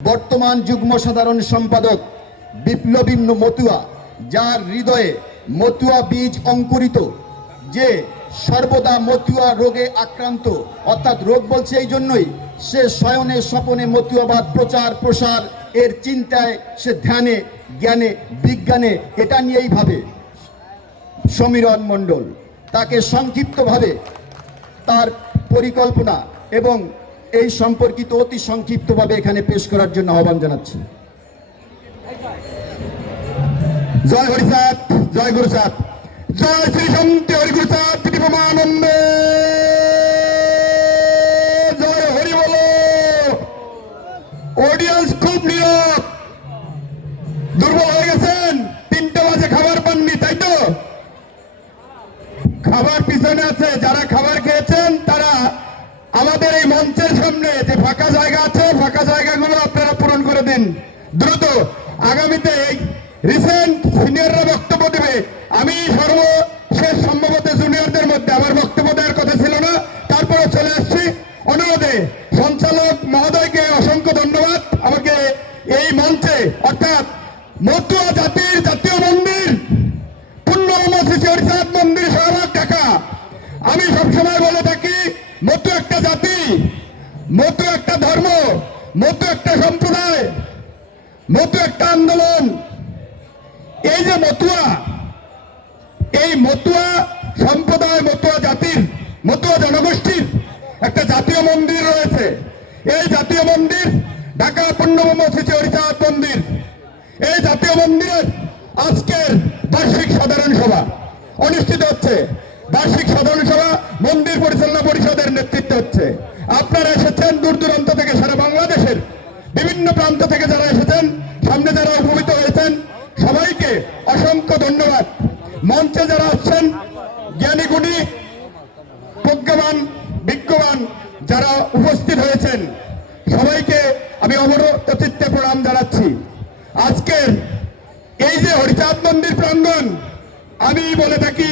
বর্তমান যুগ্ম সাধারণ সম্পাদক বিপ্লবী মতুয়া, যার হৃদয়ে মতুয়া বীজ অঙ্কুরিত, যে সর্বদা মতুয়া রোগে আক্রান্ত, অর্থাৎ রোগ বলছে এই জন্যই সে শয়নে স্বপনে মতুয়াবাদ, প্রচার, প্রসার, এর চিন্তায় সে ধ্যানে, জ্ঞানে, বিজ্ঞানে, এটা নিয়েই ভাবে। সমীরণ মণ্ডল, তাকে সংক্ষিপ্তভাবে তার পরিকল্পনা এবং এই সম্পর্কিত অতি সংক্ষিপ্তভাবে এখানে পেশ করার জন্য আহ্বান জানাচ্ছি। জয় হরিচাঁদ, জয় জয় শ্রী জয় হরি বলো। অডিয়েন্স খুব নীরব। দুর্বল হয়ে গেছেন। তিনটে বাজে খাবার পাননি, তাই তো? খাবার পিছনে আছে, যারা খাবার খেয়েছেন, তারা আমাদের এই মঞ্চের সামনে যে ফাঁকা জায়গা আছে ফাঁকা জায়গাগুলো আপনারা পূরণ করে দিন। দ্রুত আগামীতে রিসেন্ট সিনিয়ররা বক্তব্য দেবে। আমি সর্বশেষ সম্ভবত জুনিয়রদের মধ্যে আমার বক্তব্য দেওয়ার কথা ছিল না। তারপরে চলে আসছি। অনুরোধে সঞ্চালক মহোদয়কে অসংখ্য ধন্যবাদ। আমাকে এই মঞ্চে, অর্থাৎ মতুয়া জাতির জাতীয় মন্দির পূর্ণমা শ্রী হরিচাঁদ মন্দির শাহবাগ ঢাকা আমি সবসময় বলে থাকি মতো একটা জাতি মতো একটা ধর্ম মতো একটা সম্প্রদায়, মতো একটা আন্দোলন। এই যে মতুয়া, এই মতুয়া সম্প্রদায়, মতুয়া জাতির, মতুয়া জনগোষ্ঠীর একটা জাতীয় মন্দির রয়েছে। এই জাতীয় মন্দির ঢাকা পূর্ণবম শ্রী হরিচাঁদ মন্দির। এই জাতীয় মন্দিরের আজকের বার্ষিক সাধারণ সভা অনুষ্ঠিত হচ্ছে। বার্ষিক সাধারণ সভা মন্দির পরিচালনা পরিষদের নেতৃত্বে হচ্ছে। আপনারা এসেছেন দূর দূরান্ত থেকে সারা বিভিন্ন প্রান্ত থেকে যারা এসেছেন, সামনে যারা উপনীত হয়েছেন, সবাইকে অসংখ্য ধন্যবাদ। মঞ্চে যারা আসছেন জ্ঞানীগুণী প্রজ্ঞাবান, বিজ্ঞবান যারা উপস্থিত হয়েছেন, সবাইকে আমি অবরত চিত্তে প্রণাম জানাচ্ছি। আজকের এই যে হরিচাঁদ মন্দির প্রাঙ্গণ, আমি বলে থাকি,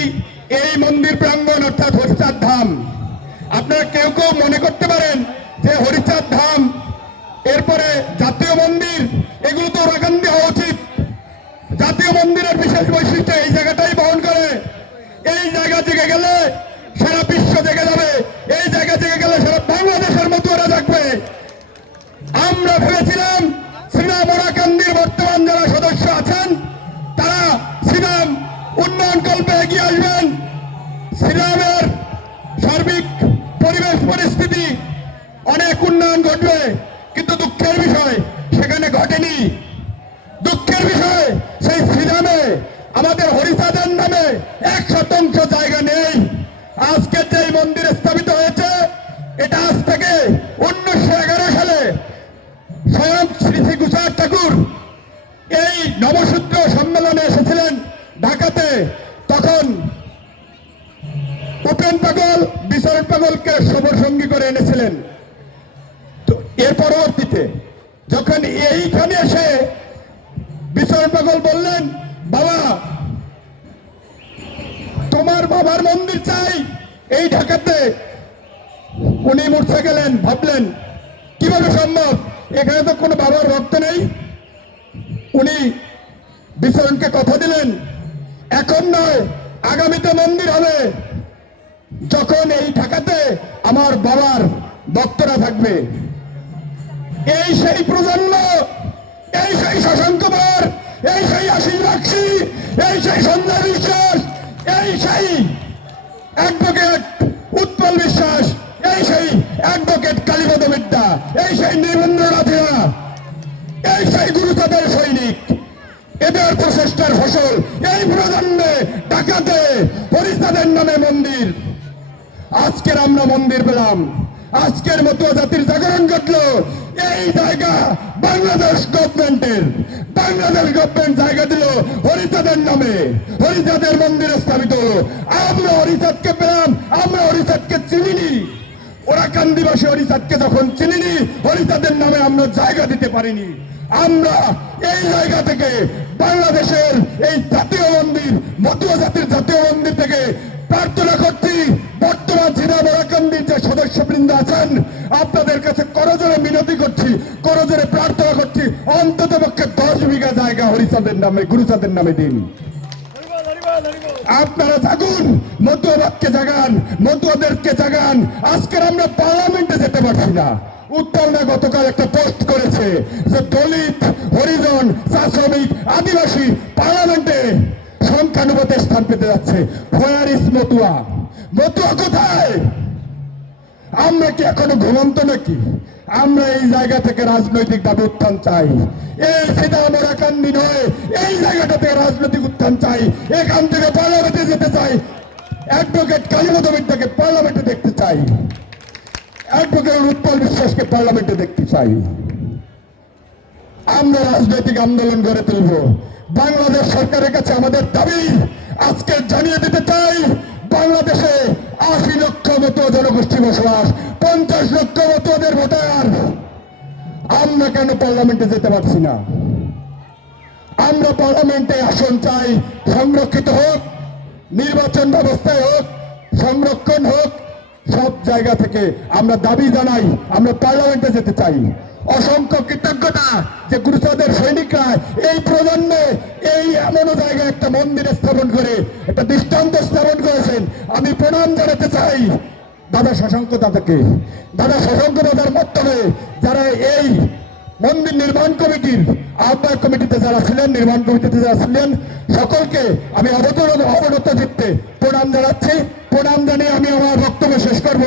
এই মন্দির প্রাঙ্গণ অর্থাৎ হরিচাঁদ ধাম। আপনারা কেউ কেউ মনে করতে পারেন যে হরিচাঁদ ধাম এরপরে জাতীয় মন্দির এগুলো তো রাগান্দি হওয়া উচিত জাতীয় মন্দিরের বিশেষ বৈশিষ্ট্য এই জায়গাটাই বহন করে। এই জায়গা থেকে গেলে সারা বিশ্ব জেগে যাবে। এই জায়গা থেকে গেলে সারা বাংলাদেশের মতো ওরা থাকবে আমরা ভেবেছিলাম শ্রীরাম ওরাকান্দির বর্তমান যারা সদস্য আছেন, তারা শ্রীরাম উন্নয়ন কল্পে এগিয়ে আসবেন। শ্রীরামের সার্বিক পরিবেশ পরিস্থিতি অনেক উন্নয়ন ঘটবে, কিন্তু দুঃখের বিষয়, সেখানে ঘটেনি। শ্রীরামে আমাদের হরিচাঁদের নামে এক শতাংশ জায়গা নেই। আজকে যে মন্দির স্থাপিত হয়েছে, এটা আজ থেকে উনিশশো এগারো সালে স্বয়ং শ্রী শ্রী গুসার ঠাকুর এই নবসূত্র সম্মেলনে এসেছিলেন ঢাকাতে। তখন উপেন পাগল বিচরণ পাগলকে সবর সঙ্গী করে এনেছিলেন। এর পরবর্তীতে যখন এইখানে এসে বিচরণ পাগল বললেন, বাবা, তোমার বাবার মন্দির চাই এই ঢাকাতে। উনি মূর্ছা গেলেন, ভাবলেন, কীভাবে সম্ভব? এখানে তো কোনো বাবার ভক্ত নেই। উনি বিচরণকে কথা দিলেন, এখন নয়, আগামীতে মন্দির হবে। যখন এই ঢাকাতে আমার বাবার ভক্তরা থাকবে। এই সেই প্রজন্ম এই সেই শশাঙ্ক বার এই সেই আশিস বাক্সি এই সেই সঞ্জয় বিশ্বাস, এই সেই অ্যাডভোকেট উৎপল বিশ্বাস, এই সেই অ্যাডভোকেট কালীপদ বিদ্যা, এই সেই নির্বেন্দ্রনাথ হেরা, এই সেই গুরুচাঁদের সৈনিক। এদের প্রচেষ্টার ফসল এই প্রজন্মে ডাকাতে হরিচাঁদের নামে মন্দির। আজকের আমরা মন্দির পেলাম। আজকের মতো জাতির জাগরণ ঘটলো। এই জায়গা বাংলাদেশ গভর্নমেন্টের। বাংলাদেশ গভর্নমেন্ট জায়গা দিল হরিচাঁদের নামে। হরিচাঁদের মন্দির স্থাপিত হলো। আমরা হরিচাঁদকে পেলাম, আমরা হরিচাঁদকে চিনিনি। ওরা কান্দিবাসী হরিচাঁদকে যখন চিনিনি, হরিচাঁদের নামে আমরা জায়গা দিতে পারিনি। আমরা এই জায়গা থেকে বাংলাদেশের এই জাতীয় মন্দির, মতুয়া জাতির জাতীয় মন্দির প্রার্থনা করছি, অন্তত পক্ষে দশ বিঘা জায়গা হরিচাঁদের নামে, গুরুচাঁদের নামে দিন। আপনারা জাগুন মতুয়াবাদকে জাগান মতুয়াদেরকে জাগান। আজকের আমরা পার্লামেন্টে যেতে পারছি না। উত্তরণা গতকাল একটা পোস্ট করেছে যে দলিত, হরিজন চা শ্রমিক আদিবাসী পার্লামেন্টে সংখ্যানুপাতে স্থান পেতে যাচ্ছে। হোয়ার মতুয়া? মতুয়া কোথায়? আমরা কি এখনও ঘুমন্ত নাকি? আমরা এই জায়গা থেকে রাজনৈতিক ভাবে উত্থান চাই। এই সীতামরা কান্দি নয়। এই জায়গাটা থেকে রাজনৈতিক উত্থান চাই। এখান থেকে পার্লামেন্টে যেতে চাই। অ্যাডভোকেট পার্লামেন্টে দেখতে চাই। অ্যাডভোকেট উৎপল বিশ্বাসকে পার্লামেন্টে দেখতে চাই। আমরা রাজনৈতিক আন্দোলন গড়ে তুলব। বাংলাদেশ সরকারের কাছে আমাদের দাবি, আজকে জানিয়ে দিতে চাই, বাংলাদেশে আশি জনগোষ্ঠী বসবাস, পঞ্চাশ লক্ষ মতোদের ভোটার। আমরা কেন পার্লামেন্টে যেতে পারছি না? আমরা পার্লামেন্টে আসন চাই, সংরক্ষিত হোক, নির্বাচন ব্যবস্থায় হোক, সংরক্ষণ হোক, সব জায়গা থেকে আমরা দাবি জানাই, আমরা পার্লামেন্টে যেতে চাই। অসংখ্য কৃতজ্ঞতা যে গুরুচাঁদের সৈনিকরা এই প্রজন্মে এই এমন জায়গায় একটা মন্দির স্থাপন করে, একটা দৃষ্টান্ত স্থাপন করেছেন। আমি প্রণাম জানাতে চাই দাদা শশাঙ্ক দাদাকে। দাদা শশাঙ্ক দাদার মাধ্যমে যারা এই মন্দির নির্মাণ কমিটির আহ্বায়ক কমিটিতে যারা ছিলেন, নির্মাণ কমিটিতে যারা ছিলেন, সকলকে আমি অবতর অবনত চিত্তে প্রণাম জানাচ্ছি। প্রণাম জানিয়ে আমি আমার বক্তব্য শেষ করব।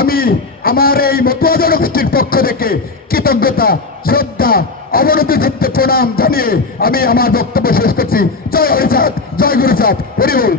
আমি আমার এই মতুয়া জনগোষ্ঠীর পক্ষ থেকে কৃতজ্ঞতা, শ্রদ্ধা, অবনতি চিত্তে প্রণাম জানিয়ে আমি আমার বক্তব্য শেষ করছি। জয় হরিচাঁদ, জয় গুরুচাঁদ হরিবল